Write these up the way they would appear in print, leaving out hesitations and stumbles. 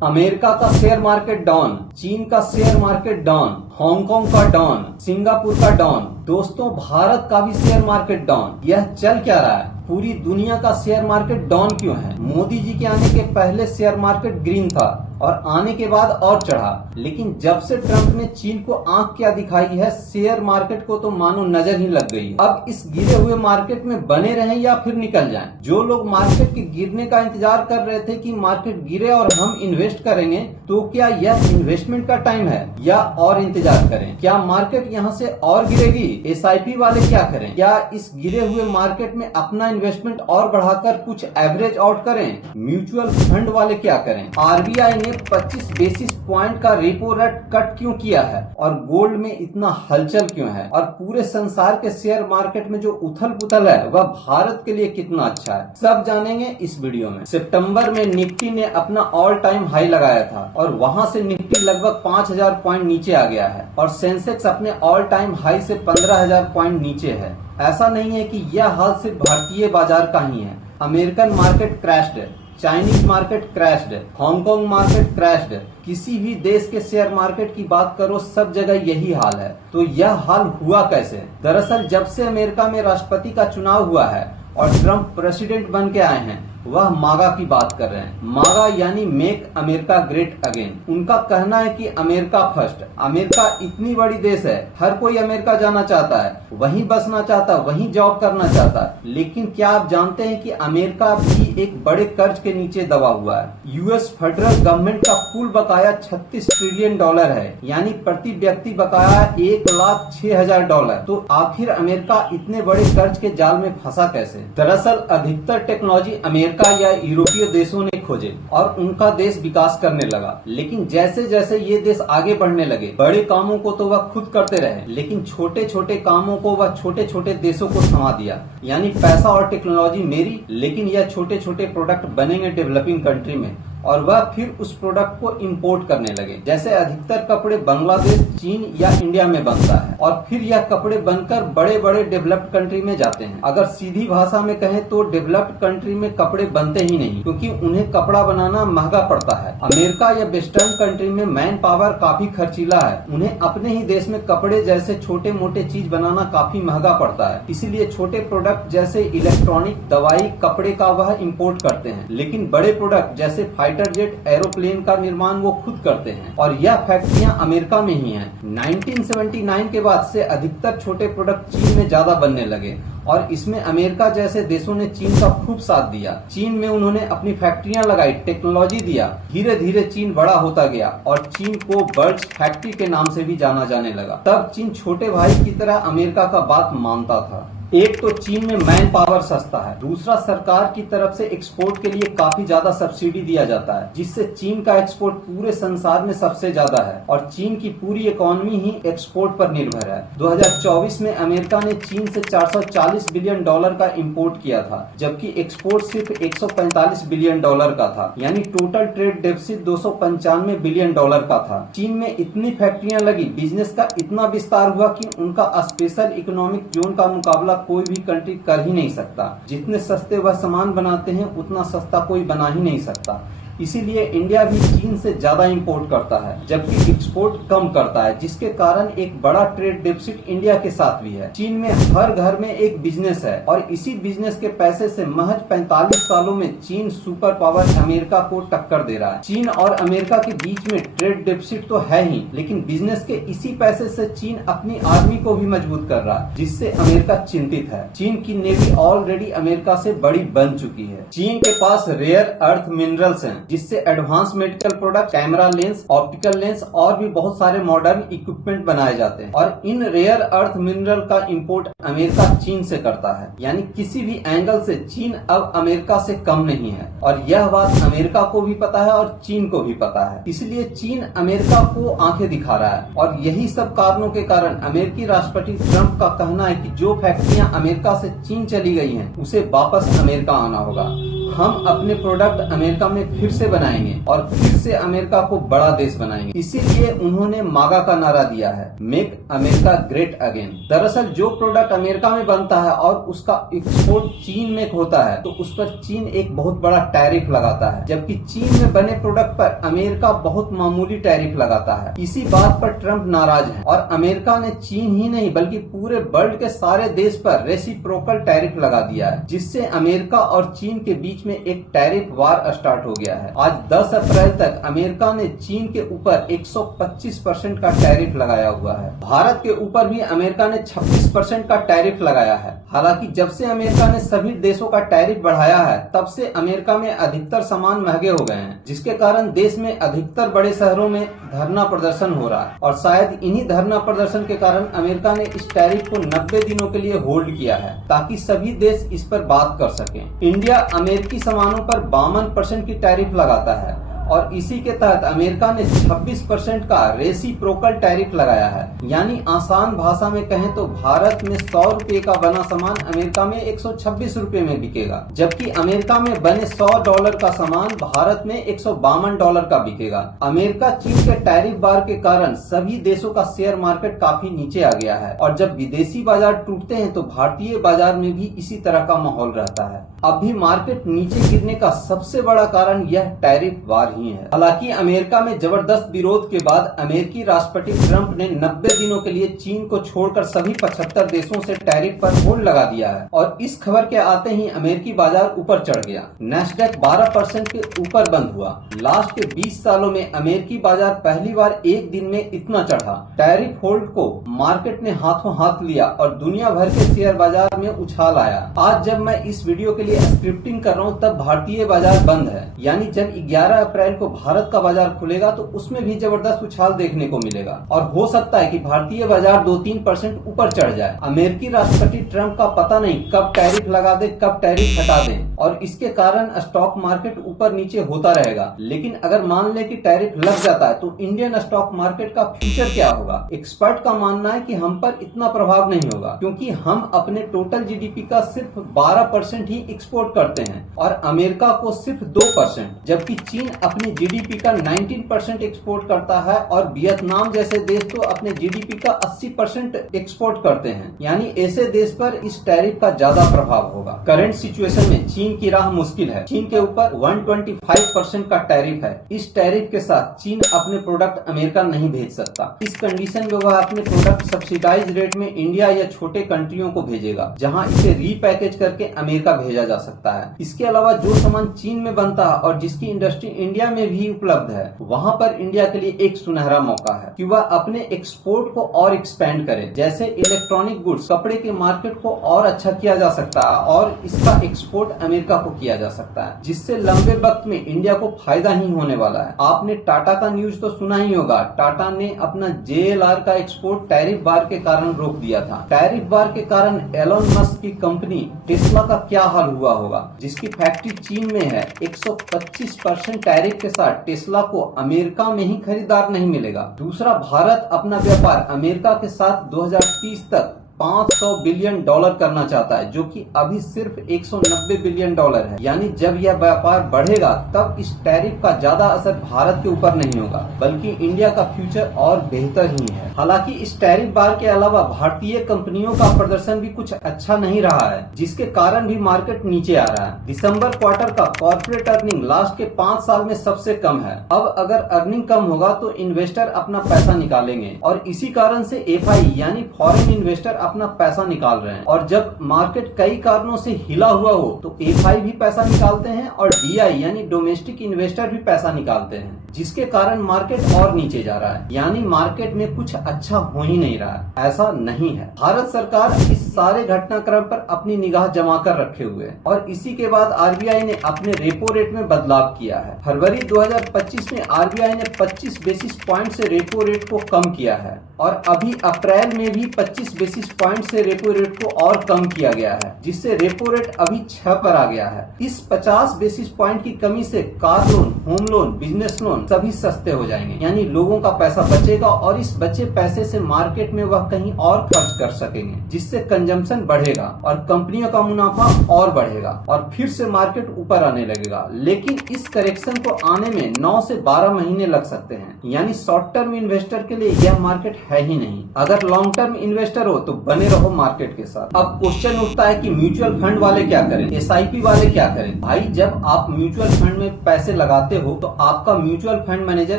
America का share market down, चीन का शेयर मार्केट डाउन, हांगकांग का डाउन, सिंगापुर का डाउन। दोस्तों, भारत का भी शेयर मार्केट डाउन। यह चल क्या रहा है? पूरी दुनिया का शेयर मार्केट डाउन क्यों है? मोदी जी के आने के पहले शेयर मार्केट ग्रीन था और आने के बाद और चढ़ा, लेकिन जब से ट्रंप ने चीन को आंख क्या दिखाई है, शेयर मार्केट को तो मानो नजर ही लग गई है। अब इस गिरे हुए मार्केट में बने रहें या फिर निकल जाएं। जो लोग मार्केट के गिरने का इंतजार कर रहे थे कि मार्केट गिरे और हम इन्वेस्ट करेंगे, तो क्या यह इन्वेस्टमेंट का टाइम है या और इंतजार करें? क्या मार्केट यहाँ से और गिरेगी? SIP वाले क्या करें? क्या इस गिरे हुए मार्केट में अपना इन्वेस्टमेंट और बढ़ाकर कुछ एवरेज आउट करें? म्यूचुअल फंड वाले क्या करें? RBI ने 25 बेसिस पॉइंट का रेपो रेट कट क्यों किया है और गोल्ड में इतना हलचल क्यों है? और पूरे संसार के शेयर मार्केट में जो उथल पुथल है वह भारत के लिए कितना अच्छा है, सब जानेंगे इस वीडियो में। सितंबर में निफ्टी ने अपना ऑल टाइम हाई लगाया था और वहां से निफ्टी लगभग 5000 पॉइंट नीचे आ गया है और सेंसेक्स अपने ऑल टाइम हाई से 15000 पॉइंट नीचे है। ऐसा नहीं है कि यह हाल सिर्फ भारतीय बाजार का ही है। अमेरिकन मार्केट क्रैश्ड है, चाइनीज मार्केट क्रैश्ड है, हांगकांग मार्केट क्रैश्ड है। किसी भी देश के शेयर मार्केट की बात करो, सब जगह यही हाल है। तो यह हाल हुआ कैसे? दरअसल जब से अमेरिका में राष्ट्रपति का चुनाव हुआ है और ट्रंप प्रेसिडेंट बन के आए हैं, वह मागा की बात कर रहे हैं। मागा यानी मेक अमेरिका ग्रेट अगेन। उनका कहना है कि अमेरिका फर्स्ट। अमेरिका इतनी बड़ी देश है, हर कोई अमेरिका जाना चाहता है, वहीं बसना चाहता है, वहीं जॉब करना चाहता है। लेकिन क्या आप जानते हैं कि अमेरिका भी एक बड़े कर्ज के नीचे दबा हुआ है? US फेडरल गवर्नमेंट का कुल बकाया $36 ट्रिलियन है, यानी प्रति व्यक्ति बकाया $1,06,000। तो आखिर अमेरिका इतने बड़े कर्ज के जाल में फंसा कैसे? दरअसल अधिकतर टेक्नोलॉजी अमेरिका या यूरोपीय देशों ने खोजे और उनका देश विकास करने लगा। लेकिन जैसे जैसे ये देश आगे बढ़ने लगे, बड़े कामों को तो वह खुद करते रहे, लेकिन छोटे छोटे कामों को वह छोटे छोटे देशों को थमा दिया। यानी पैसा और टेक्नोलॉजी मेरी, लेकिन यह छोटे छोटे प्रोडक्ट बनेंगे डेवलपिंग कंट्री में और वह फिर उस प्रोडक्ट को इंपोर्ट करने लगे। जैसे अधिकतर कपड़े बांग्लादेश, चीन या इंडिया में बनता है और फिर यह कपड़े बनकर बड़े बड़े डेवलप्ड कंट्री में जाते हैं। अगर सीधी भाषा में कहें तो डेवलप्ड कंट्री में कपड़े बनते ही नहीं, क्योंकि उन्हें कपड़ा बनाना महंगा पड़ता है। अमेरिका या वेस्टर्न कंट्री में मैन पावर काफी खर्चीला है, उन्हें अपने ही देश में कपड़े जैसे छोटे मोटे चीज बनाना काफी महंगा पड़ता है। इसीलिए छोटे प्रोडक्ट जैसे इलेक्ट्रॉनिक, दवाई, कपड़े का वह इम्पोर्ट करते हैं, लेकिन बड़े प्रोडक्ट जैसे फाइटर जेट, एरोप्लेन का निर्माण वो खुद करते हैं और यह फैक्ट्रियां अमेरिका में ही हैं। 1979 के बाद से अधिकतर छोटे प्रोडक्ट चीन में ज्यादा बनने लगे और इसमें अमेरिका जैसे देशों ने चीन का खूब साथ दिया। चीन में उन्होंने अपनी फैक्ट्रियां लगाई, टेक्नोलॉजी दिया। धीरे धीरे चीन बड़ा होता गया और चीन को बर्ड्स फैक्ट्री के नाम से भी जाना जाने लगा। तब चीन छोटे भाई की तरह अमेरिका का बात मानता था। एक तो चीन में मैन पावर सस्ता है, दूसरा सरकार की तरफ से एक्सपोर्ट के लिए काफी ज्यादा सब्सिडी दिया जाता है, जिससे चीन का एक्सपोर्ट पूरे संसार में सबसे ज्यादा है और चीन की पूरी इकोनॉमी ही एक्सपोर्ट पर निर्भर है। 2024 में अमेरिका ने चीन से $440 बिलियन का इंपोर्ट किया था, जबकि एक्सपोर्ट सिर्फ $145 बिलियन का था। यानी टोटल ट्रेड डेफिसिट $295 बिलियन का था। चीन में इतनी फैक्ट्रियां लगी, बिजनेस का इतना विस्तार हुआ कि उनका स्पेशल इकोनॉमिक जोन का मुकाबला कोई भी कंट्री कर ही नहीं सकता। जितने सस्ते वह सामान बनाते हैं, उतना सस्ता कोई बना ही नहीं सकता। इसीलिए इंडिया भी चीन से ज्यादा इंपोर्ट करता है, जबकि एक्सपोर्ट कम करता है, जिसके कारण एक बड़ा ट्रेड डेफिसिट इंडिया के साथ भी है। चीन में हर घर में एक बिजनेस है और इसी बिजनेस के पैसे से महज 45 सालों में चीन सुपर पावर अमेरिका को टक्कर दे रहा है। चीन और अमेरिका के बीच में ट्रेड डेफिसिट तो है ही, लेकिन बिजनेस के इसी पैसे से चीन अपनी आर्मी को भी मजबूत कर रहा है, जिससे अमेरिका चिंतित है। चीन की नेवी ऑलरेडी अमेरिका से बड़ी बन चुकी है। चीन के पास रेयर अर्थ मिनरल्स हैं, जिससे advance medical product, camera lens, optical lens और भी बहुत सारे मॉडर्न इक्विपमेंट बनाए जाते हैं और इन रेयर अर्थ मिनरल का इंपोर्ट अमेरिका चीन से करता है। यानी किसी भी एंगल से चीन अब अमेरिका से कम नहीं है और यह बात अमेरिका को भी पता है और चीन को भी पता है। इसलिए चीन अमेरिका को आंखें दिखा रहा है और यही सब कारणों के कारण अमेरिकी राष्ट्रपति ट्रंप का कहना है कि जो फैक्ट्रियां अमेरिका से चीन चली गई हैं, उसे वापस अमेरिका आना होगा। हम अपने प्रोडक्ट अमेरिका में फिर से बनाएंगे और फिर से अमेरिका को बड़ा देश बनाएंगे। इसीलिए उन्होंने मागा का नारा दिया है, मेक अमेरिका ग्रेट अगेन। दरअसल जो प्रोडक्ट अमेरिका में बनता है और उसका एक्सपोर्ट चीन में होता है तो उस पर चीन एक बहुत बड़ा टैरिफ लगाता है, जबकि चीन में बने प्रोडक्ट पर अमेरिका बहुत मामूली टैरिफ लगाता है। इसी बात पर ट्रंप नाराज है और अमेरिका ने चीन ही नहीं बल्कि पूरे वर्ल्ड के सारे देश पर रेसिप्रोकल टैरिफ लगा दिया है, जिससे अमेरिका और चीन के बीच में एक टैरिफ वार स्टार्ट हो गया है। आज 10 अप्रैल तक अमेरिका ने चीन के ऊपर 125% का टैरिफ लगाया हुआ है। भारत के ऊपर भी अमेरिका ने 26% का टैरिफ लगाया है। हालांकि जब से अमेरिका ने सभी देशों का टैरिफ बढ़ाया है तब से अमेरिका में अधिकतर सामान महंगे हो गए हैं, जिसके कारण देश में अधिकतर बड़े शहरों में धरना प्रदर्शन हो रहा है और शायद इन्हीं धरना प्रदर्शन के कारण अमेरिका ने इस टैरिफ को 90 दिनों के लिए होल्ड किया है ताकि सभी देश इस पर बात कर सकें। इंडिया अमेरिकी सामानों पर 52% की टैरिफ लगाता है और इसी के तहत अमेरिका ने 26% का रेसिप्रोकल टैरिफ लगाया है। यानी आसान भाषा में कहें तो भारत में 100 रुपए का बना सामान अमेरिका में 126 रुपए में बिकेगा, जबकि अमेरिका में बने $100 का सामान भारत में $152 का बिकेगा। अमेरिका चीन के टैरिफ बार के कारण सभी देशों का शेयर मार्केट काफी नीचे आ गया है और जब विदेशी बाजार टूटते हैं तो भारतीय बाजार में भी इसी तरह का माहौल रहता है। अब भी मार्केट नीचे गिरने का सबसे बड़ा कारण यह टैरिफ वार ही है। हालांकि अमेरिका में जबरदस्त विरोध के बाद अमेरिकी राष्ट्रपति ट्रंप ने 90 दिनों के लिए चीन को छोड़कर सभी 75 देशों से टैरिफ पर होल्ड लगा दिया है और इस खबर के आते ही अमेरिकी बाजार ऊपर चढ़ गया। नैस्डैक 12% के ऊपर बंद हुआ। लास्ट के 20 सालों में अमेरिकी बाजार पहली बार एक दिन में इतना चढ़ा। टैरिफ होल्ड को मार्केट ने हाथों हाथ लिया और दुनिया भर के शेयर बाजार में उछाल आया। आज जब मैं इस वीडियो के लिए स्क्रिप्टिंग कर रहा हूँ तब भारतीय बाजार बंद है, यानी जब 11 अप्रैल को भारत का बाजार खुलेगा तो उसमें भी जबरदस्त उछाल देखने को मिलेगा और हो सकता है कि भारतीय बाजार 2-3% ऊपर चढ़ जाए। अमेरिकी राष्ट्रपति ट्रंप का पता नहीं कब टैरिफ लगा दे, कब टैरिफ हटा दे और इसके कारण स्टॉक मार्केट ऊपर नीचे होता रहेगा। लेकिन अगर मान ले कि टैरिफ लग जाता है तो इंडियन स्टॉक मार्केट का फ्यूचर क्या होगा? एक्सपर्ट का मानना है कि हम पर इतना प्रभाव नहीं होगा क्योंकि हम अपने टोटल जीडीपी का सिर्फ 12% ही एक्सपोर्ट करते हैं और अमेरिका को सिर्फ 2%, जबकि चीन अपनी जीडीपी का 19% एक्सपोर्ट करता है और वियतनाम जैसे देश तो अपने जीडीपी का 80% एक्सपोर्ट करते हैं। यानी ऐसे देश पर इस टैरिफ का ज्यादा प्रभाव होगा। करंट सिचुएशन में चीन की राह मुश्किल है। चीन के ऊपर 125% का टैरिफ है। इस टैरिफ के साथ चीन अपने प्रोडक्ट अमेरिका नहीं भेज सकता। इस कंडीशन में वह अपने प्रोडक्ट सब्सिडाइज रेट में इंडिया या छोटे कंट्रियों को भेजेगा जहां इसे रीपैकेज करके अमेरिका भेजा जा सकता है। इसके अलावा जो सामान चीन में बनता है और जिसकी इंडस्ट्री इंडिया में भी उपलब्ध है वहां पर इंडिया के लिए एक सुनहरा मौका है कि वह अपने एक्सपोर्ट को और एक्सपेंड करे। जैसे इलेक्ट्रॉनिक गुड्स, कपड़े के मार्केट को और अच्छा किया जा सकता है और इसका एक्सपोर्ट अमेरिका को किया जा सकता है, जिससे लंबे वक्त में इंडिया को फायदा ही होने वाला है। आपने टाटा का न्यूज तो सुना ही होगा। टाटा ने अपना JLR का एक्सपोर्ट टैरिफ बार के कारण रोक दिया था। टैरिफ बार के कारण एलोन मस्क की कंपनी टेस्ला का क्या हाल हुआ होगा, जिसकी फैक्ट्री चीन में है। 125% टैरिफ के साथ टेस्ला को अमेरिका में ही खरीदार नहीं मिलेगा। दूसरा, भारत अपना व्यापार अमेरिका के साथ 2030 तक $500 बिलियन करना चाहता है, जो कि अभी सिर्फ $190 बिलियन है। यानी जब यह व्यापार बढ़ेगा तब इस टैरिफ का ज्यादा असर भारत के ऊपर नहीं होगा, बल्कि इंडिया का फ्यूचर और बेहतर ही है। हालांकि इस टैरिफ बार के अलावा भारतीय कंपनियों का प्रदर्शन भी कुछ अच्छा नहीं रहा है, जिसके कारण भी मार्केट नीचे आ रहा है। दिसंबर क्वार्टर का कॉर्पोरेट अर्निंग लास्ट के 5 साल में सबसे कम है। अब अगर अर्निंग कम होगा तो इन्वेस्टर अपना पैसा निकालेंगे और इसी कारण से FI यानी फॉरेन इन्वेस्टर अपना पैसा निकाल रहे हैं। और जब मार्केट कई कारणों से हिला हुआ हो तो FI भी पैसा निकालते हैं और DI यानी डोमेस्टिक इन्वेस्टर भी पैसा निकालते हैं, जिसके कारण मार्केट और नीचे जा रहा है। यानी मार्केट में कुछ अच्छा हो ही नहीं रहा है। ऐसा नहीं है। भारत सरकार इस सारे घटनाक्रम पर अपनी निगाह जमा कर रखे हुए है और इसी के बाद RBI ने अपने रेपो रेट में बदलाव किया है। फरवरी 2025 में RBI ने 25 बेसिस पॉइंट से रेपो रेट को कम किया है और अभी अप्रैल में भी 25 बेसिस पॉइंट से रेपो रेट को और कम किया गया है, जिससे रेपो रेट अभी 6 पर आ गया है। इस 50 बेसिस पॉइंट की कमी से car loan, home loan, business loan सभी सस्ते हो जाएंगे, यानी लोगों का पैसा बचेगा और इस बचे पैसे से मार्केट में वह कहीं और खर्च कर सकेंगे, जिससे कंजम्पशन बढ़ेगा और कंपनियों का मुनाफा और बढ़ेगा और फिर से मार्केट ऊपर आने लगेगा। लेकिन इस करेक्शन को आने में 9 से 12 महीने लग सकते हैं, यानी शॉर्ट टर्म इन्वेस्टर के लिए यह मार्केट है ही नहीं। अगर लॉन्ग टर्म इन्वेस्टर हो तो बने रहो मार्केट के साथ। अब क्वेश्चन उठता है कि म्यूचुअल फंड वाले क्या करें, SIP वाले क्या करें। भाई, जब आप म्यूचुअल फंड में पैसे लगाते हो तो आपका म्यूचुअल फंड मैनेजर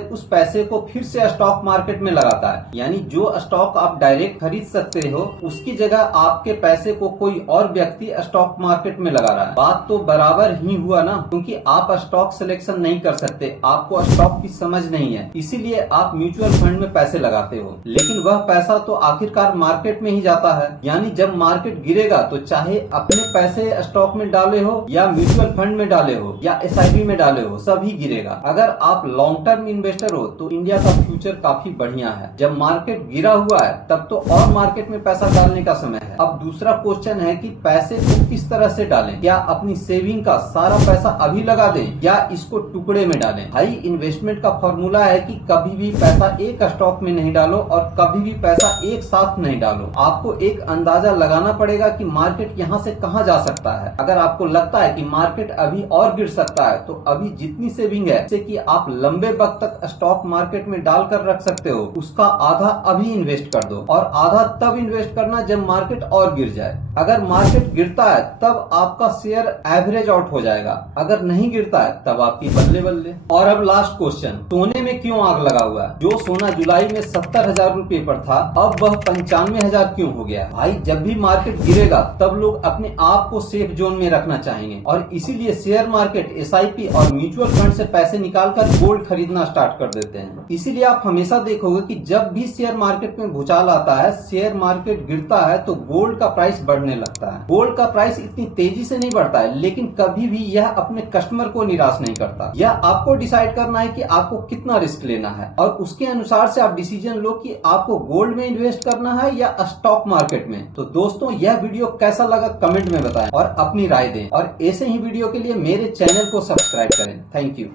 उस पैसे को फिर से स्टॉक मार्केट में लगाता है, यानी जो स्टॉक आप डायरेक्ट खरीद सकते हो उसकी जगह आपके पैसे को कोई और व्यक्ति स्टॉक मार्केट में लगा रहा है। बात तो बराबर ही हुआ ना, क्योंकि आप स्टॉक सिलेक्शन नहीं कर सकते, आपको स्टॉक की समझ नहीं है, इसीलिए आप म्यूचुअल फंड में पैसे लगाते हो। लेकिन वह पैसा तो आखिरकार मार्केट में ही जाता है, यानी जब मार्केट गिरेगा तो चाहे अपने पैसे स्टॉक में डाले हो या म्यूचुअल फंड में डाले हो या SIP में डाले हो, सभी गिरेगा। अगर आप लॉन्ग टर्म इन्वेस्टर हो तो इंडिया का फ्यूचर काफी बढ़िया है। जब मार्केट गिरा हुआ है तब तो और मार्केट में पैसा डालने का समय है। अब दूसरा क्वेश्चन है कि पैसे को किस तरह से डालें, क्या अपनी सेविंग का सारा पैसा अभी लगा दें या इसको टुकड़े में डालें। भाई, इन्वेस्टमेंट का फॉर्मूला है कि कभी भी पैसा एक स्टॉक में नहीं डालो और कभी भी पैसा एक साथ नहीं डालो। आपको एक अंदाजा लगाना पड़ेगा कि मार्केट यहाँ से कहाँ जा सकता है। अगर आपको लगता है कि मार्केट अभी और गिर सकता है तो अभी जितनी सेविंग है जैसे कि आप लंबे वक्त तक स्टॉक मार्केट में डालकर रख सकते हो, उसका आधा अभी इन्वेस्ट कर दो और आधा तब इन्वेस्ट करना जब मार्केट और गिर जाए। अगर मार्केट गिरता है तब आपका शेयर एवरेज आउट हो जाएगा, अगर नहीं गिरता है तब आपकी बल्ले बल्ले। और अब लास्ट क्वेश्चन, सोने में क्यों आग लगा हुआ है? जो सोना जुलाई में 70,000 रुपए पर था अब वह 95,000 क्यों हो गया? भाई, जब भी मार्केट गिरेगा तब लोग अपने आप को सेफ जोन में रखना चाहेंगे और इसीलिए शेयर मार्केट, SIP और म्यूचुअल फंड से पैसे निकालकर गोल्ड खरीदना स्टार्ट कर देते हैं। इसीलिए आप हमेशा देखोगे कि जब भी शेयर मार्केट में भूचाल आता है, शेयर मार्केट गिरता है तो गोल्ड का प्राइस बढ़ने लगता है। गोल्ड का प्राइस इतनी तेजी से नहीं बढ़ता है, लेकिन कभी भी यह अपने कस्टमर को निराश नहीं करता। यह आपको डिसाइड करना है कि आपको कितना रिस्क लेना है और उसके अनुसार से आप डिसीजन लो कि आपको गोल्ड में इन्वेस्ट करना है या स्टॉक मार्केट में। तो दोस्तों, यह वीडियो कैसा लगा कमेंट में बताएं और अपनी राय दें और ऐसे ही वीडियो के लिए मेरे चैनल को सब्सक्राइब करें। Thank you.